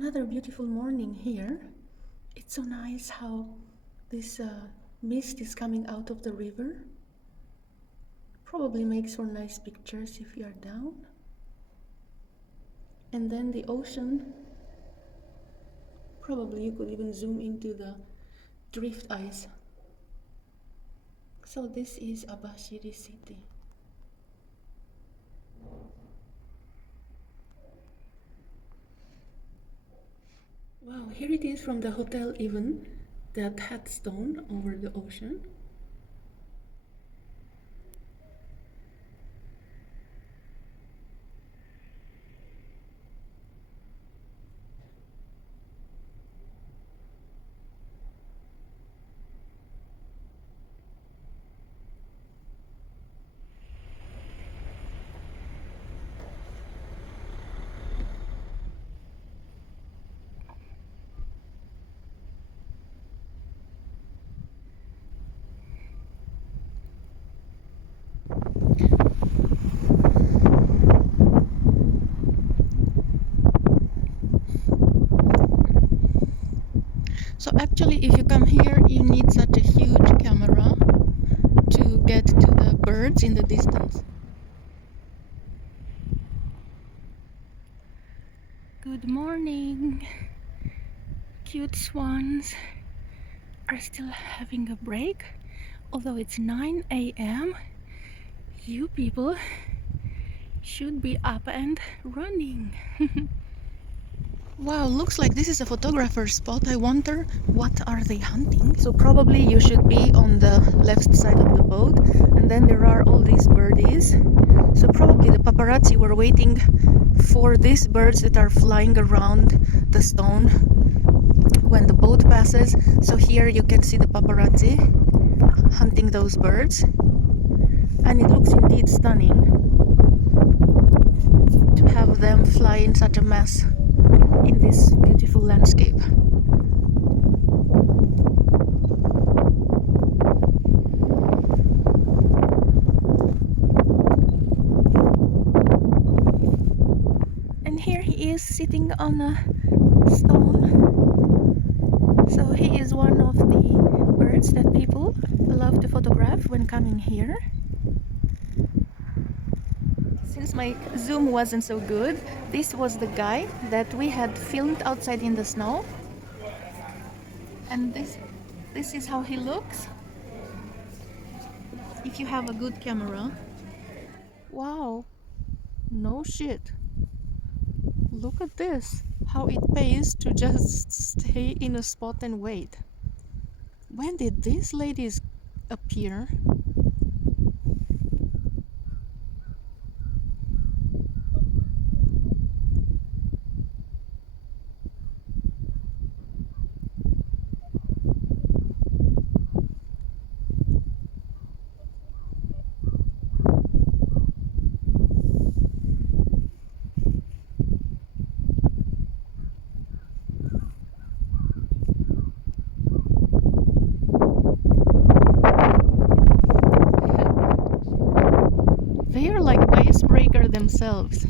Another beautiful morning here. It's so nice how this mist is coming out of the river. Probably makes for nice pictures if you are down. And then the ocean. Probably you could even zoom into the drift ice. So this is Abashiri city. Wow, here it is from the hotel even, that headstone over the ocean. So actually, if you come here, you need such a huge camera to get to the birds in the distance. Good morning. Cute swans are still having a break. Although it's 9 a.m., you people should be up and running. Wow, looks like this is a photographer's spot. I wonder what are they hunting? So probably you should be on the left side of the boat, and then there are all these birdies. So probably the paparazzi were waiting for these birds that are flying around the stone when the boat passes. So here you can see the paparazzi hunting those birds, and it looks indeed stunning to have them fly in such a mass in this beautiful landscape. And here he is sitting on a stone. So he is one of the birds that people love to photograph when coming here. Since my zoom wasn't so good, this was the guy that we had filmed outside in the snow. And this is how he looks if you have a good camera. Wow, no shit. Look at this, how it pays to just stay in a spot and wait. When did these ladies appear? They are like icebreaker themselves.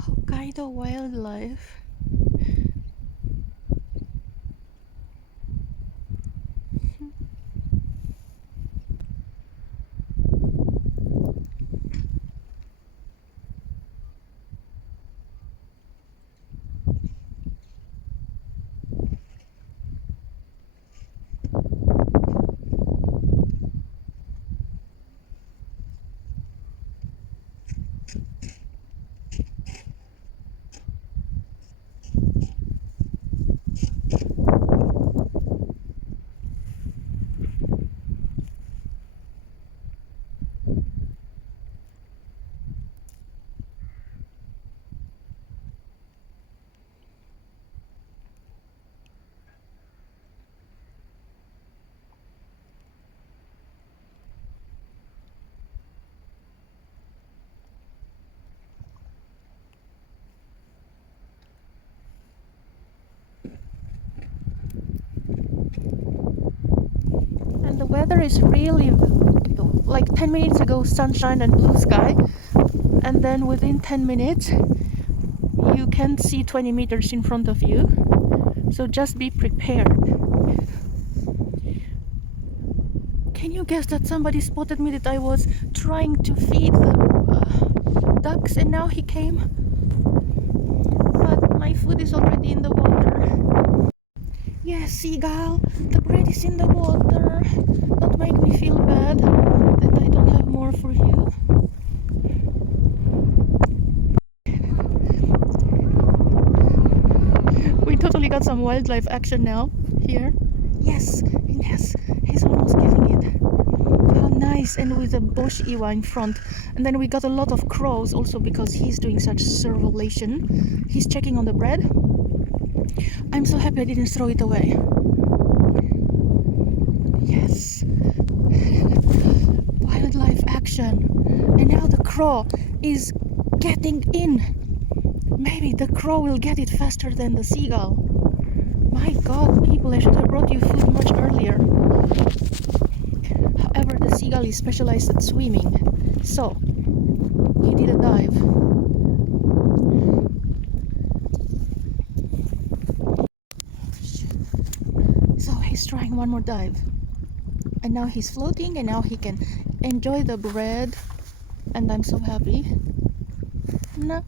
Hokkaido wildlife. weather is really, like 10 minutes ago, sunshine and blue sky, and then within 10 minutes you can't see 20 meters in front of you, so just be prepared. Can you guess that somebody spotted me that I was trying to feed the ducks, and now he came, but my food is already in the water. Yes, seagull, the bread is in the water. Don't make me feel bad that I don't have more for you. We totally got some wildlife action now here. Yes, yes, he's almost getting it. How nice, and with a BOUSHI IWA in front. And then we got a lot of crows also because he's doing such surveillation. He's checking on the bread. I'm so happy I didn't throw it away. Yes. Wildlife action. And now the crow is getting in. Maybe the crow will get it faster than the seagull. My God, people, I should have brought you food much earlier. However, the seagull is specialized at swimming, so he did a dive. So he's trying one more dive. And now he's floating, and now he can enjoy the bread. And I'm so happy. No.